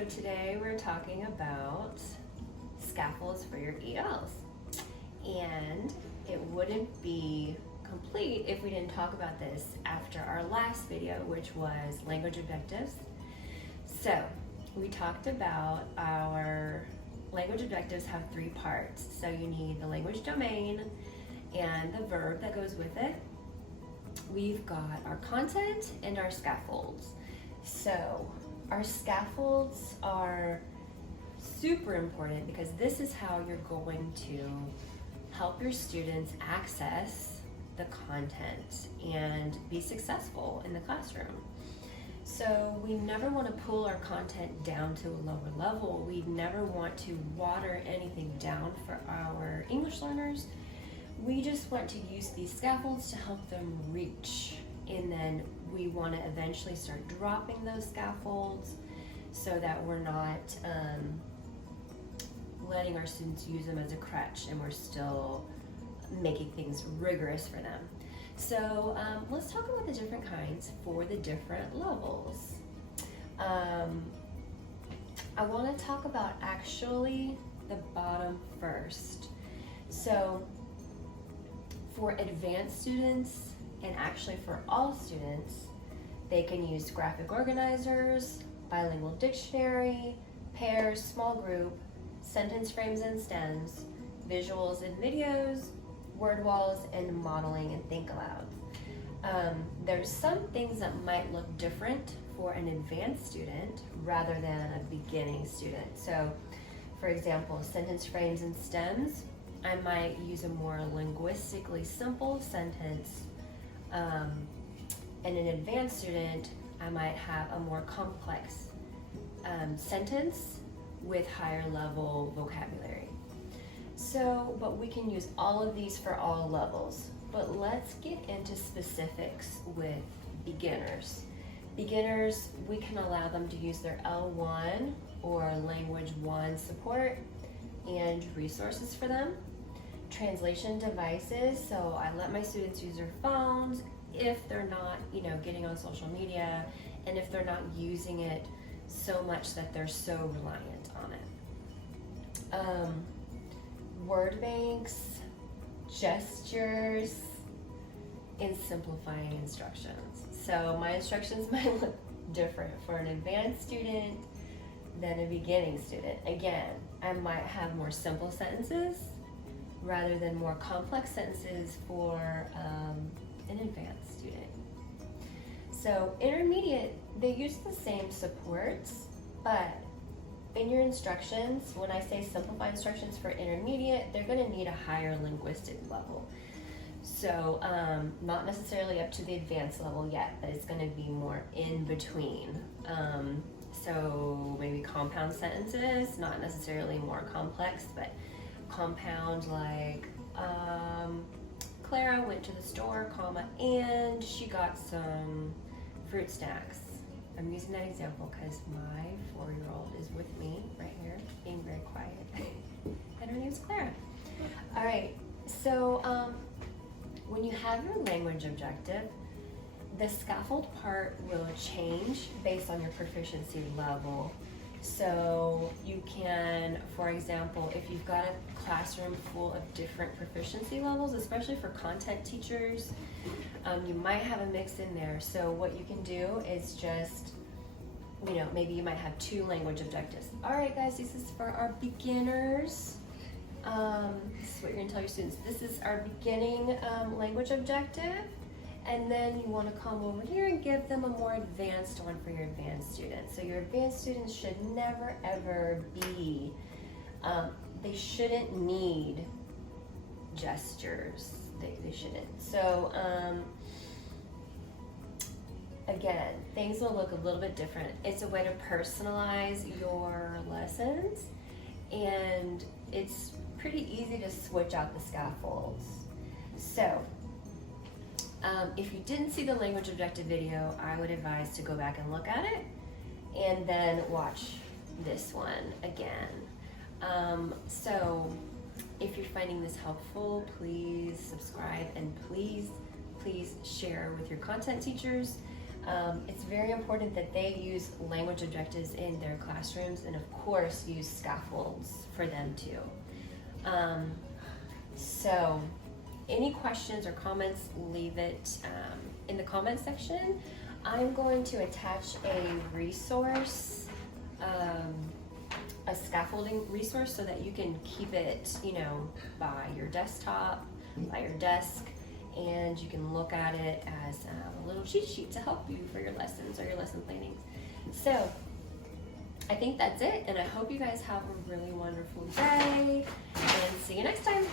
So today we're talking about scaffolds for your ELs. And it wouldn't be complete if we didn't talk about this after our last video, which was language objectives. So we talked about our language objectives have three parts. So you need the language domain and the verb that goes with it. We've got our content and our scaffolds. So our scaffolds are super important because this is how you're going to help your students access the content and be successful in the classroom. So we never want to pull our content down to a lower level. We never want to water anything down for our English learners. We just want to use these scaffolds to help them reach, and then we want to eventually start dropping those scaffolds so that we're not letting our students use them as a crutch, and we're still making things rigorous for them. So let's talk about the different kinds for the different levels. I want to talk about actually the bottom first. So for advanced students, and actually for all students, they can use graphic organizers, bilingual dictionary, pairs, small group, sentence frames and stems, visuals and videos, word walls, and modeling and think alouds. There's some things that might look different for an advanced student rather than a beginning student. So for example, sentence frames and stems, I might use a more linguistically simple sentence, and an advanced student, I might have a more complex sentence with higher level vocabulary. So, but we can use all of these for all levels. But let's get into specifics with beginners. Beginners, we can allow them to use their L1 or language 1 support and resources for them. Translation devices, so I let my students use their phones if they're not, getting on social media, and if they're not using it so much that they're so reliant on it. Word banks, gestures, and simplifying instructions. So my instructions might look different for an advanced student than a beginning student. Again, I might have more simple sentences rather than more complex sentences for an advanced student. So intermediate, they use the same supports, but in your instructions, when I say simplify instructions for intermediate, they're going to need a higher linguistic level. So not necessarily up to the advanced level yet, but it's going to be more in between. So maybe compound sentences, not necessarily more complex, but compound like Clara went to the store, comma, and she got some fruit snacks. I'm using that example because my 4-year-old is with me right here, being very quiet, and her name's Clara. All right, so when you have your language objective, the scaffold part will change based on your proficiency level. So you can, for example, if you've got a classroom full of different proficiency levels, especially for content teachers, you might have a mix in there. So what you can do is just, maybe you might have 2 language objectives. All right, guys, this is for our beginners. This is what you're gonna tell your students. This is our beginning language objective. And then you want to come over here and give them a more advanced one for your advanced students. So your advanced students should never ever be, they shouldn't need gestures. They shouldn't. So again, things will look a little bit different. It's a way to personalize your lessons, and it's pretty easy to switch out the scaffolds. So if you didn't see the language objective video, I would advise to go back and look at it and then watch this one again. So if you're finding this helpful, please subscribe, and please share with your content teachers. It's very important that they use language objectives in their classrooms, and of course use scaffolds for them too. So any questions or comments, leave it in the comment section. I'm going to attach a resource, a scaffolding resource, so that you can keep it, you know, by your desktop, by your desk, and you can look at it as a little cheat sheet to help you for your lessons or your lesson planning. So I think that's it, and I hope you guys have a really wonderful day, and see you next time.